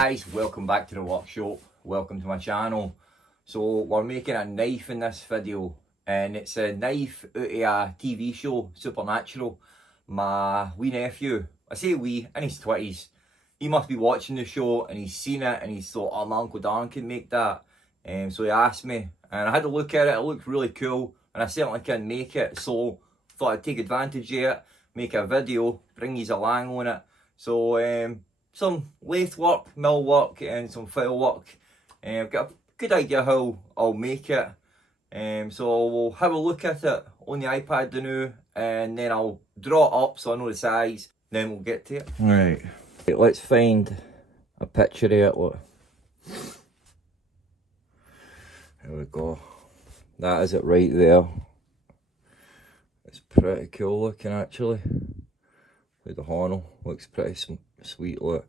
guys, welcome back to the workshop. Welcome to my channel. So we're making a knife in this video, and it's a knife out of a TV show, Supernatural. My wee nephew, I say wee, in his 20s, he must be watching the show and he's seen it and he's thought, oh, my Uncle Darren can make that. So he asked me and I had to look at it. It looked really cool and I certainly can make it, so thought I'd take advantage of it, make a video, bring you along on it. So some lathe work, mill work and some file work. I've got a good idea how I'll make it. So we'll have a look at it on the iPad now, and then I'll draw it up so I know the size, then we'll get to it. Right, let's find a picture of it. Look. There we go. That is it right there. It's pretty cool looking actually. With the handle, looks pretty sweet. Look.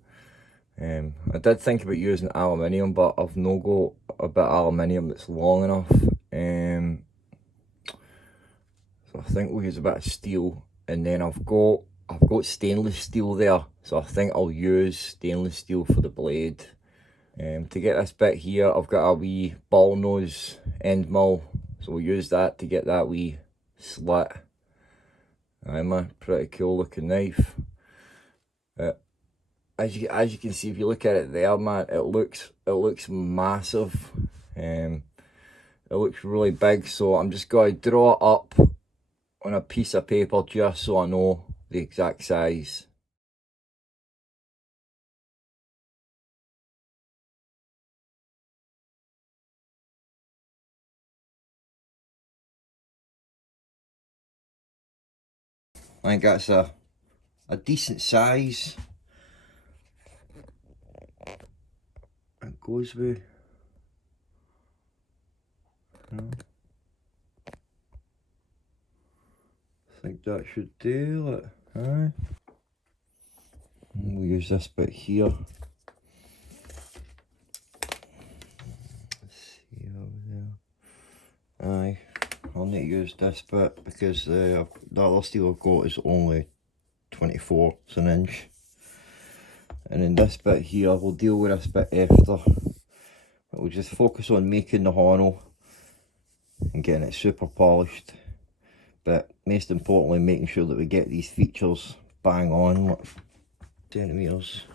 I did think about using aluminium, but I've no got a bit of aluminium that's long enough. So I think we'll use a bit of steel, and then I've got stainless steel there, so I think I'll use stainless steel for the blade. To get this bit here, I've got a wee ball nose end mill, so we'll use that to get that wee slit. Aye man, pretty cool looking knife. As you can see, if you look at it there, man, it looks massive. It looks really big, so I'm just going to draw it up on a piece of paper just so I know the exact size. I think that's a decent size. It goes with. I think that should do it. Aye. We'll use this bit here. Let's see over there. Aye, I'll need to use this bit because the other steel I've got is only 24 an inch. And then this bit here, we'll deal with this bit after. But we'll just focus on making the handle and getting it super polished. But most importantly, making sure that we get these features bang on. What centimeters?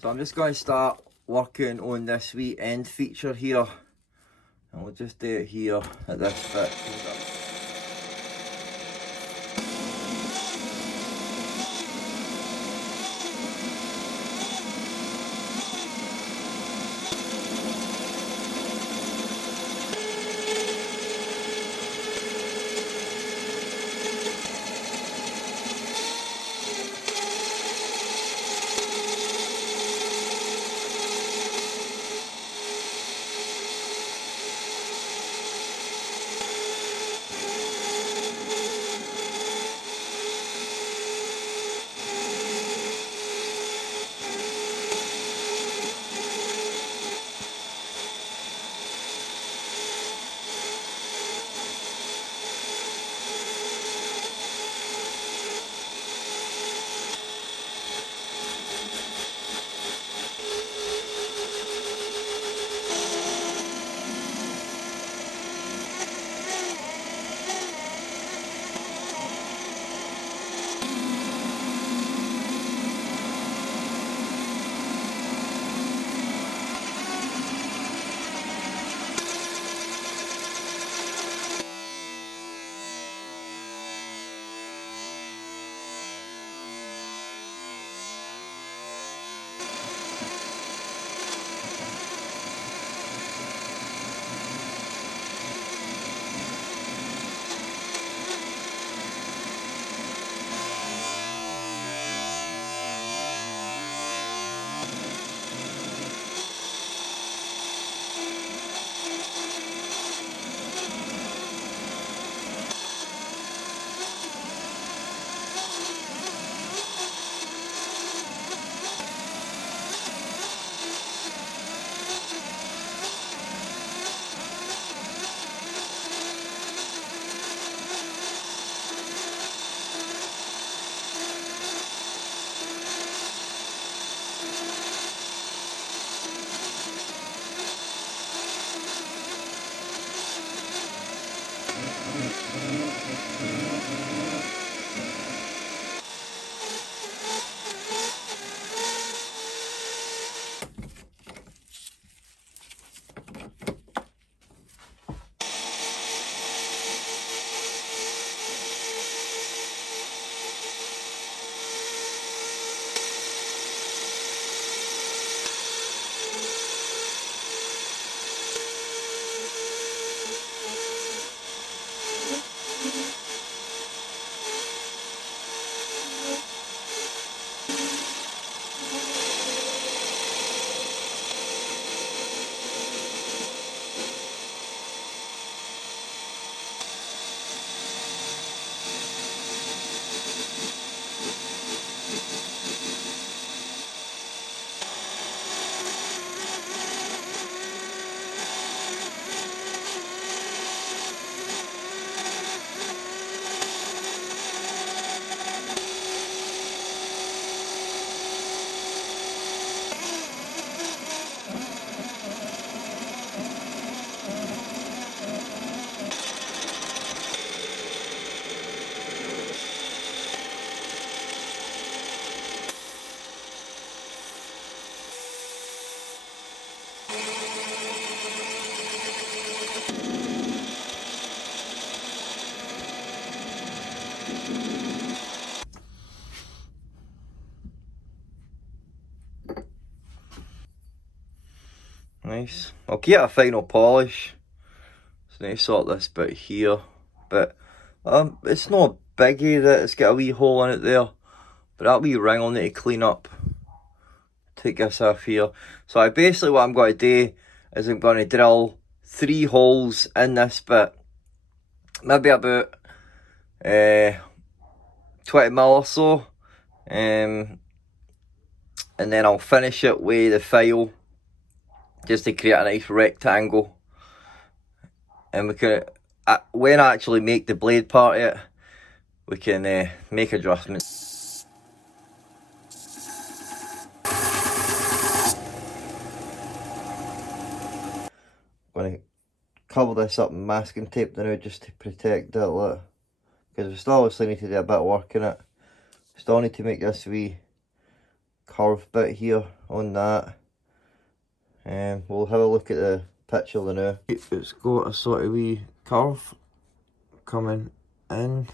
So I'm just going to start working on this wee end feature here, and we'll just do it here at this bit. Nice. I'll get a final polish. So I need to sort this bit here. But it's not a biggie that it's got a wee hole in it there. But that wee ring I'll need to clean up. Take this off here. So basically what I'm going to do is I'm going to drill 3 holes in this bit. Maybe about 20 mil or so. And then I'll finish it with the file just to create a nice rectangle. And we can, when I actually make the blade part of it, we can make adjustments. I'm going to cover this up in masking tape now just to protect it, look. Because we still obviously need to do a bit of work in it. Still need to make this wee curved bit here on that. And we'll have a look at the picture now. It's got a sort of wee curve coming in.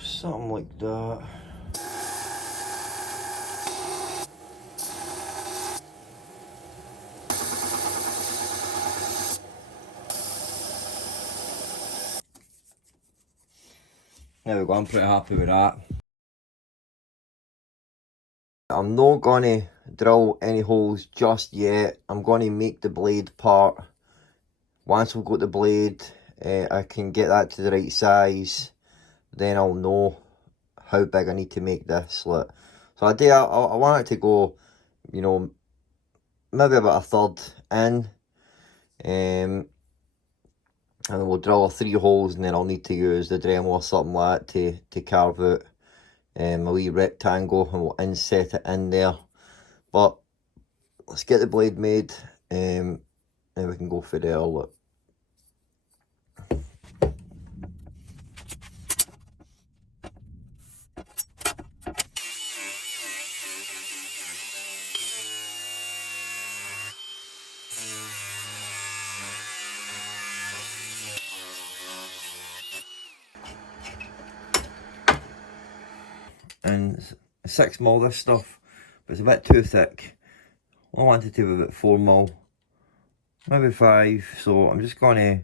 Something like that. There we go, I'm pretty happy with that. I'm not going to drill any holes just yet. I'm going to make the blade part. Once we've got the blade, I can get that to the right size. Then I'll know how big I need to make this. Look. So I want it to go, you know, maybe about a third in. And then we'll drill 3 holes, and then I'll need to use the Dremel or something like that to carve out a wee rectangle, and we'll inset it in there. But let's get the blade made, and we can go for there. Look. And 6 mil this stuff, but it's a bit too thick. I wanted to be about 4 mil, maybe 5. So I'm just going to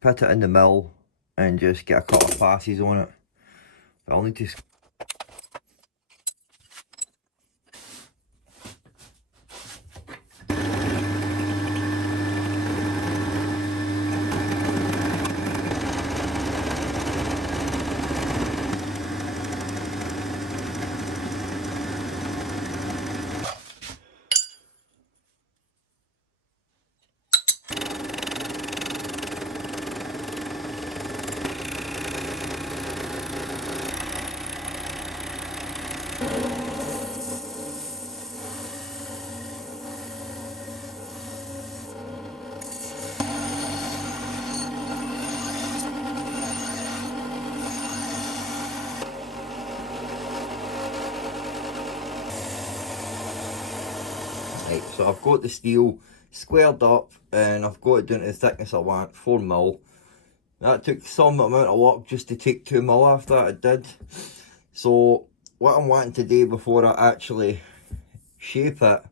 put it in the mill and just get a couple of passes on it. But I'll need to. Right, so I've got the steel squared up and I've got it down to the thickness I want, 4 mil. That took some amount of work just to take 2 mil off that, it did. So what I'm wanting to do before I actually shape it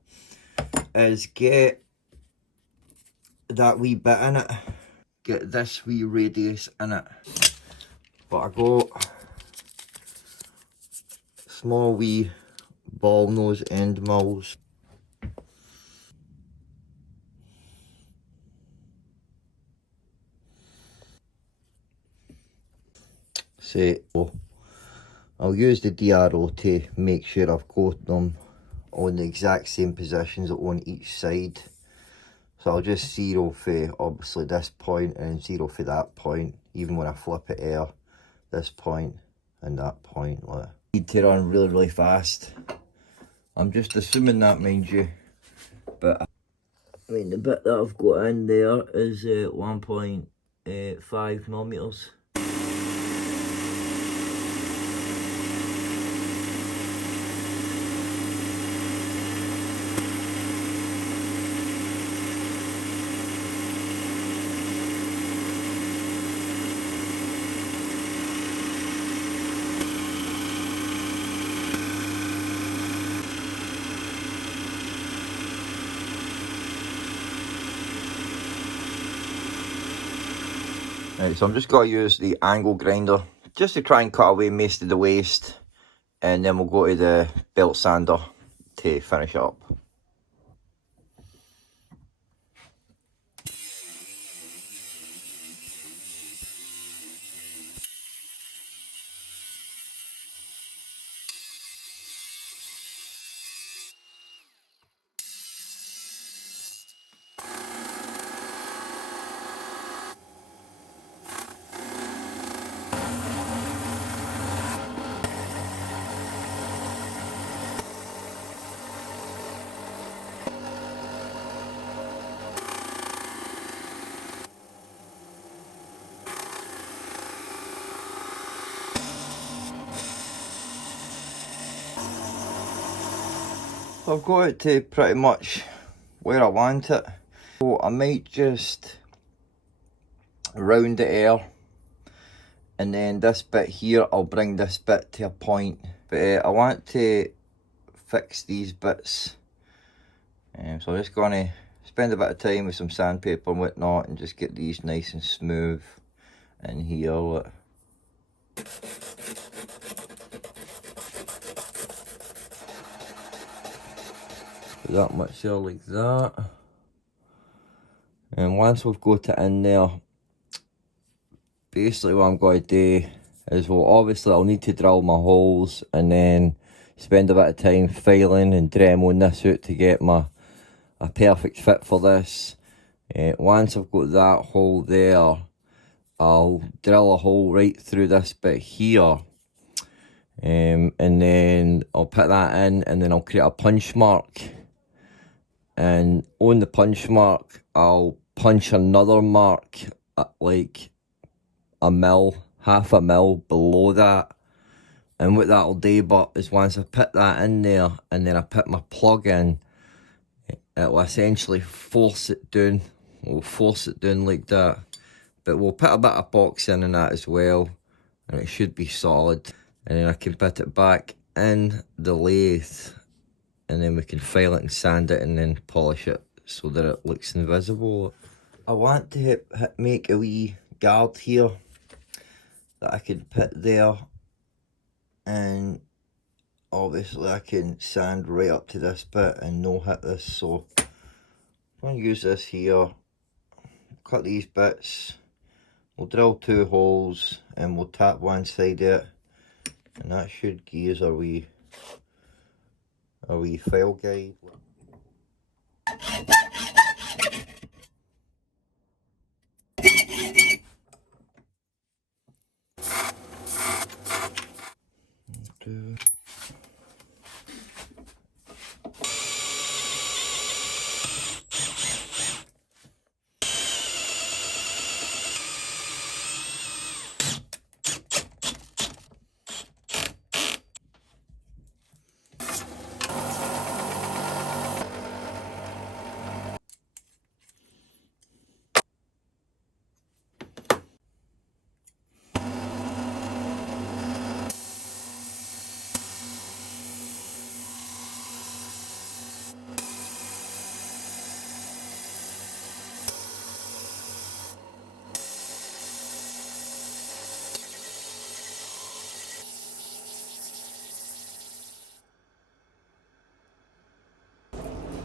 is get that wee bit in it. Get this wee radius in it. But I got small wee ball nose end mills. So I'll use the DRO to make sure I've got them on the exact same positions on each side. So I'll just zero for obviously this point and zero for that point, even when I flip it here, this point and that point. Like. Need to run really fast. I'm just assuming that, mind you, but I mean the bit that I've got in there is 1.5 millimeters. Right, so I'm just going to use the angle grinder just to try and cut away most of the waste, and then we'll go to the belt sander to finish up. So I've got it to pretty much where I want it. So I might just round the air, and then this bit here, I'll bring this bit to a point. But I want to fix these bits. So I'm just going to spend a bit of time with some sandpaper and whatnot and just get these nice and smooth in here. Look. That much there like that. And once we've got it in there, basically what I'm going to do is, well, obviously I'll need to drill my holes and then spend a bit of time filing and dremeling this out to get a perfect fit for this. Once I've got that hole there, I'll drill a hole right through this bit here, and then I'll put that in, and then I'll create a punch mark, and on the punch mark I'll punch another mark at like a mil, half a mil below that. And what that'll do, but is once I put that in there and then I put my plug in, it'll essentially force it down. We'll force it down like that. But we'll put a bit of box in that as well, and it should be solid. And then I can put it back in the lathe, and then we can file it and sand it and then polish it so that it looks invisible. I want to make a wee guard here that I can put there, and obviously I can sand right up to this bit and no hit this. So I'm going to use this here, cut these bits, we'll drill 2 holes and we'll tap one side of it, and that should give us a wee file guide.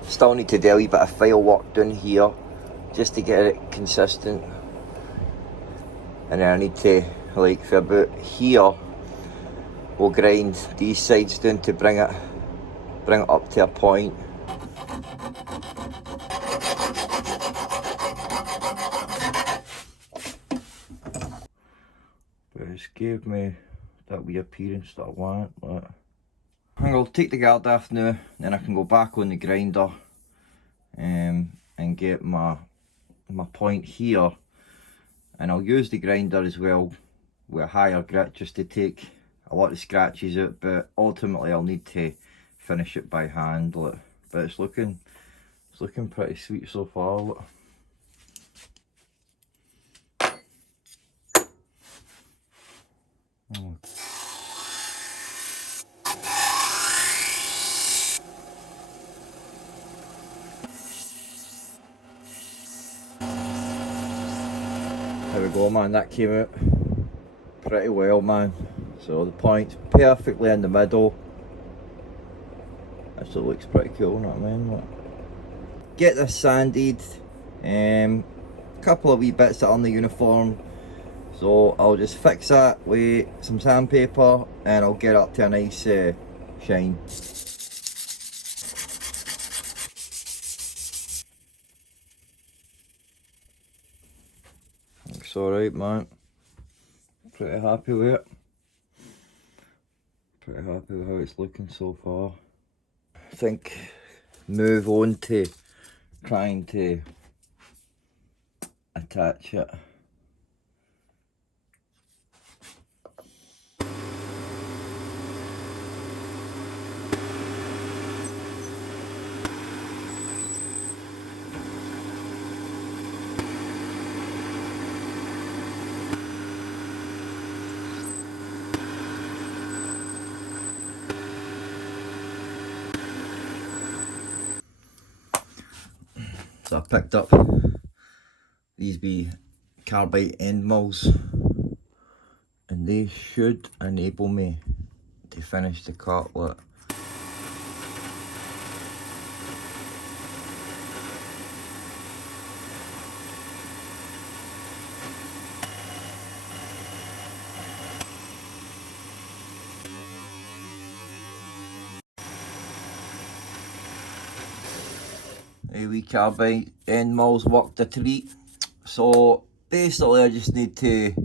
Still need to do a wee bit of file work down here just to get it consistent, and then I need to, like, for about here, we'll grind these sides down to bring it up to a point. But it's gave me that wee appearance that I want. But I think I'll take the guard off now, then I can go back on the grinder and get my point here, and I'll use the grinder as well with a higher grit just to take a lot of scratches out, but ultimately I'll need to finish it by hand. Look. But it's looking pretty sweet so far. Look. Oh. There we go, man, that came out pretty well, man. So the point's perfectly in the middle. Actually looks pretty cool, not man. Look. Get this sanded. Couple of wee bits that are on the uniform. So I'll just fix that with some sandpaper and I'll get up to a nice shine. Looks alright, man. Pretty happy with it. Pretty happy with how it's looking so far. I think move on to trying to attach it. So I picked up these wee carbide end mills and they should enable me to finish the cutlet. A wee carbide end mills worked a treat. So basically I just need to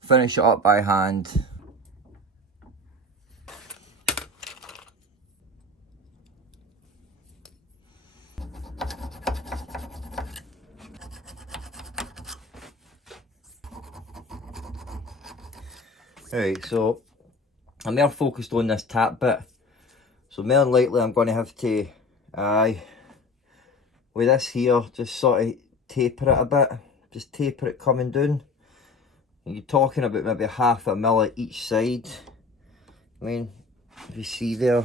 finish it up by hand. Right, so I'm more focused on this tap bit. So more than likely I'm going to have to, with this here, just sort of taper it a bit. Just taper it coming down. And you're talking about maybe 1/2 mil at each side. I mean, if you see there, I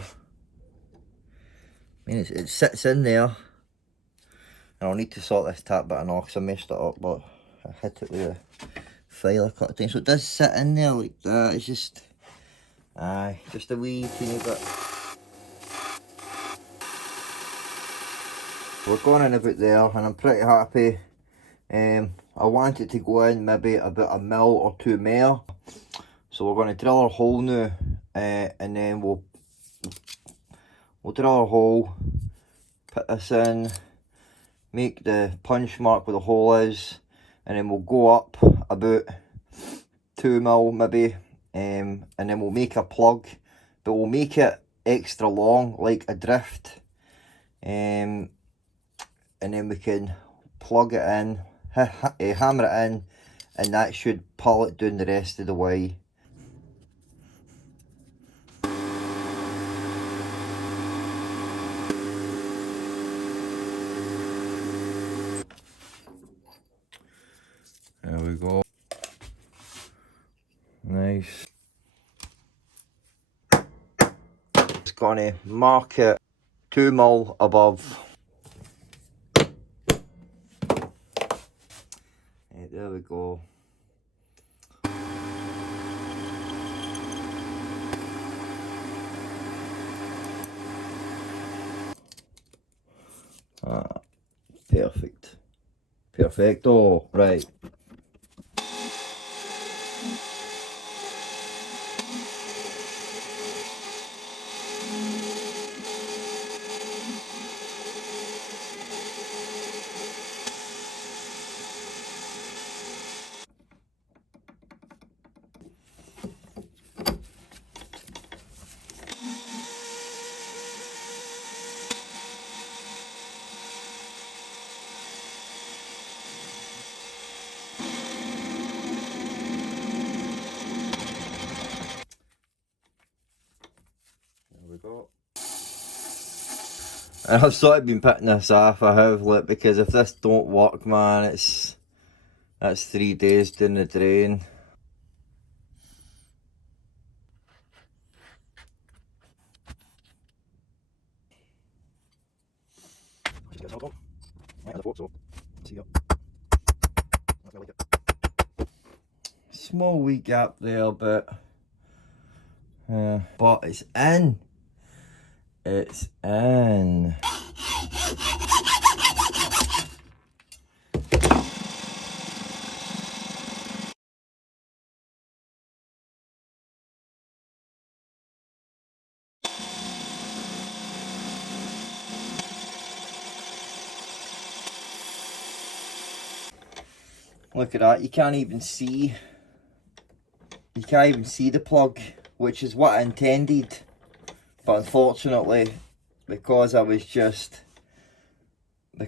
mean it sits in there. And I'll need to sort this tap bit off because I messed it up, but I hit it with a file a couple of times. So it does sit in there like that. It's just, just a wee teeny bit. We're going in about there and I'm pretty happy. I want it to go in maybe about 1 mil or 2 more. So we're going to drill our hole now and then we'll drill our hole, put this in, make the punch mark where the hole is, and then we'll go up about 2 mil maybe, and then we'll make a plug, but we'll make it extra long like a drift, and then we can plug it in, hammer it in, and that should pull it down the rest of the way. There we go. Nice. Just gonna mark it 2 mil above. Right, there we go. Perfect. Perfecto. Right. There we go. And I've sort of been putting this off, I have, like, because if this don't work, man, that's 3 days down the drain. Just get this all done. Right, as a so see ya. That's how I like it. small wee gap there, but it's in. It's in. Look at that, you can't even see the plug, which is what I intended, but unfortunately, because it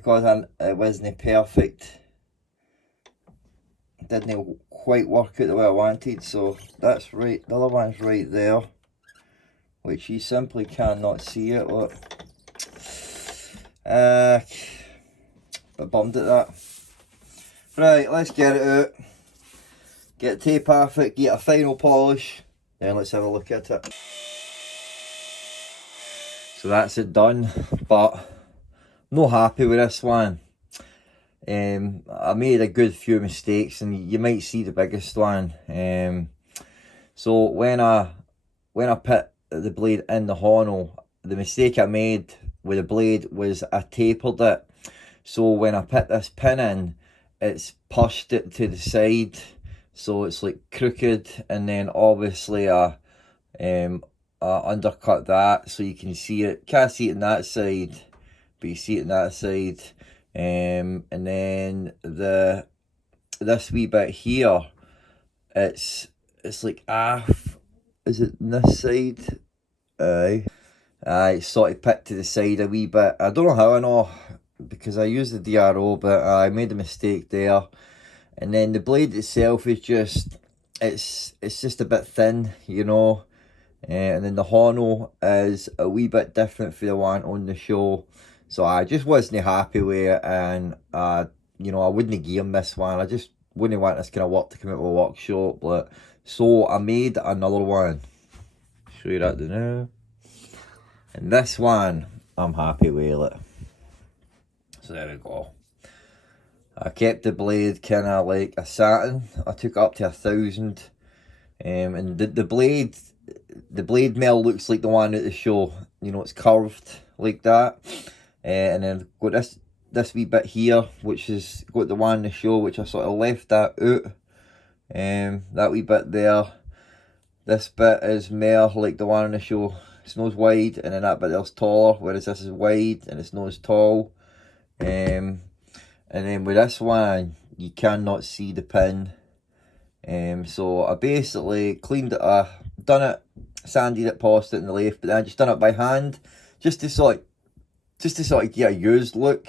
wasn't perfect, it didn't quite work out the way I wanted. So that's right, the other one's right there, which you simply cannot see it. Look, but bummed at that. Right, let's get it out, get tape off it, get a final polish, then let's have a look at it. So that's it done, but I'm not happy with this one. I made a good few mistakes, and you might see the biggest one. So when I put the blade in the honno, the mistake I made with the blade was I tapered it. So when I put this pin in, it's pushed it to the side, so it's like crooked, and then obviously I undercut that, so you can see it. Can't see it on that side, but you see it on that side. And then this wee bit here, it's like half. Is it on this side? Aye, sort of put to the side a wee bit. I don't know how I know, because I used the DRO, but I made a mistake there. And then the blade itself is just, it's just a bit thin, you know. And then the honno is a wee bit different for the one on the show. So I just wasn't happy with it, and you know, I wouldn't gear this one. I just wouldn't want this kind of work to come out of a workshop. But so I made another one. Show you that now. And this one, I'm happy with it. So there we go. I kept the blade kind of like a satin. I took it up to 1,000. And the blade mill looks like the one at the show. You know, it's curved like that. And then got this wee bit here, which is got the one in the show, which I sort of left that out. That wee bit there. This bit is more like the one in the show. It's nose wide, and then that bit there's taller, whereas this is wide and it's nose tall. And then with this one, you cannot see the pin. So I basically cleaned it, done it, sanded it, polished it in the lathe, but then I just done it by hand, just to sort of get a used look.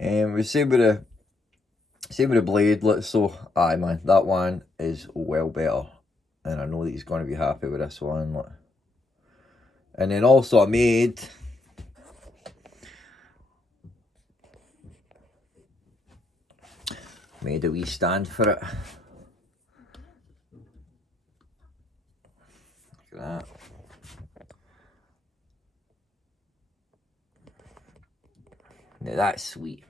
Same with the blade. So aye man, that one is well better, and I know that he's going to be happy with this one. Look. And then also I made a wee stand for it. Look at that. Now that's sweet.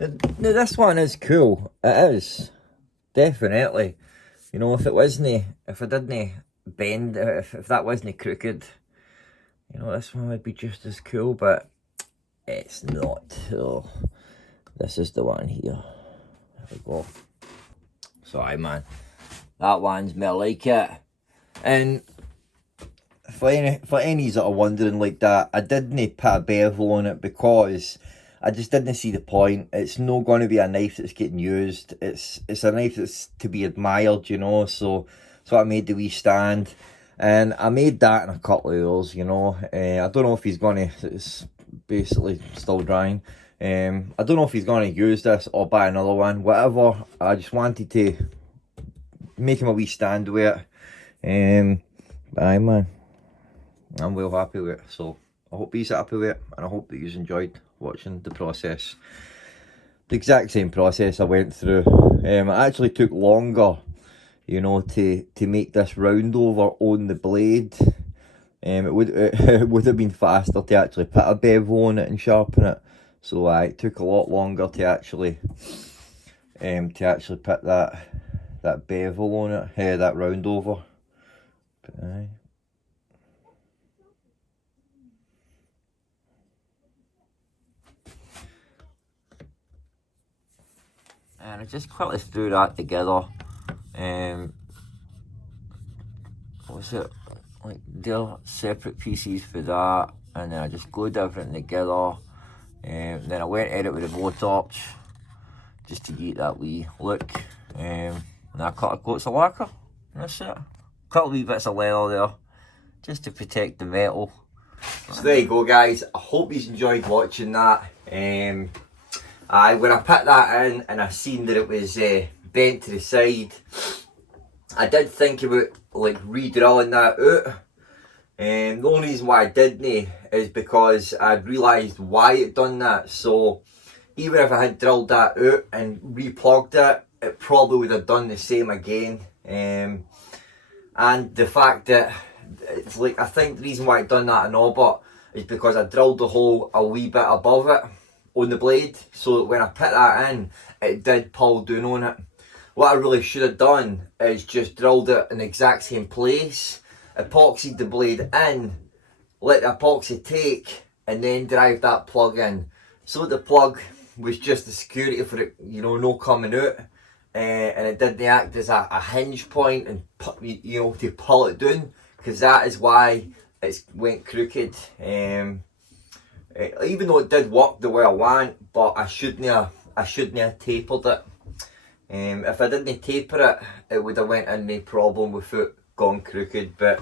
Now this one is cool. It is. Definitely. You know, if I didn't bend, if that wasn't crooked, you know, this one would be just as cool, but it's not. So this is the one here. There we go. So aye man, that one's more like it. And for any that are wondering like that, I didn't put a bevel on it because I just didn't see the point. It's not going to be a knife that's getting used. It's a knife that's to be admired, you know. So I made the wee stand, and I made that in a couple of hours, you know. I don't know if he's going to. It's basically still drying. I don't know if he's going to use this or buy another one. Whatever. I just wanted to make him a wee stand with it. Aye man, I'm well happy with it. So I hope he's happy with it, and I hope that you've enjoyed watching the process. The exact same process I went through. It actually took longer, you know, to make this round over on the blade. It would have been faster to actually put a bevel on it and sharpen it. So it took a lot longer to actually put that that bevel on it, that round over. But, aye. And I just quickly threw that together. What's it? Like, they're separate pieces for that. And then I just glued everything together. Then I went at it with a blowtorch just to get that wee look. And I cut a coats of lacquer. That's it. Cut a wee bits of leather there just to protect the metal. So there you go, guys. I hope you enjoyed watching that. When I put that in and I seen that it was bent to the side, I did think about like re-drilling that out. The only reason why I didn't is because I'd realised why it done that. So even if I had drilled that out and replugged it, it probably would have done the same again. And the fact that it's like, I think the reason why I done that in Aubert is because I drilled the hole a wee bit above it on the blade, so that when I put that in, it did pull down on it. What I really should have done is just drilled it in the exact same place, epoxied the blade in, let the epoxy take, and then drive that plug in. So the plug was just the security for it, you know, no coming out. And it didn't act as a hinge point and, you know, to pull it down, because that is why it went crooked. Even though it did work the way I want, but I shouldn't have tapered it. If I didn't taper it, it would have went in no problem without going crooked. But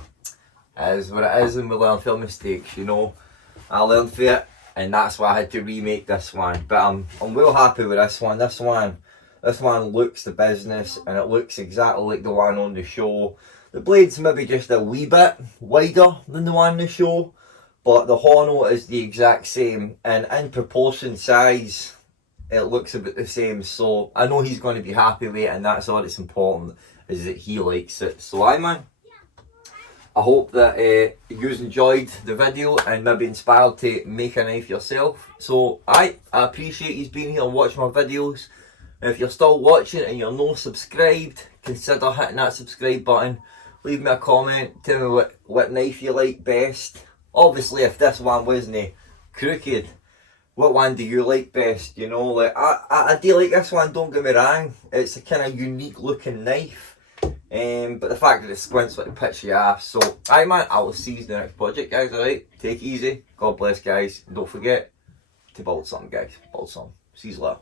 it is what it is, and we learn from mistakes, you know. I learned from it, and that's why I had to remake this one. But I'm well happy with this one. This one looks the business, and it looks exactly like the one on the show. The blade's maybe just a wee bit wider than the one on the show, but the horn is the exact same, and in proportion size, it looks about the same. So I know he's going to be happy with it, and that's all that's important, is that he likes it. So aye, man, I hope that you enjoyed the video and maybe inspired to make a knife yourself. So I appreciate you being here and watching my videos. If you're still watching and you're not subscribed, consider hitting that subscribe button. Leave me a comment, tell me what knife you like best. Obviously, if this one wasn't crooked, what one do you like best? You know, like I do like this one, don't get me wrong. It's a kind of unique looking knife. But the fact that it squints like a pitch of your ass. So, aye man, I will see you in the next project, guys, alright? Take it easy. God bless, guys. And don't forget to build something, guys. Build something. See you later.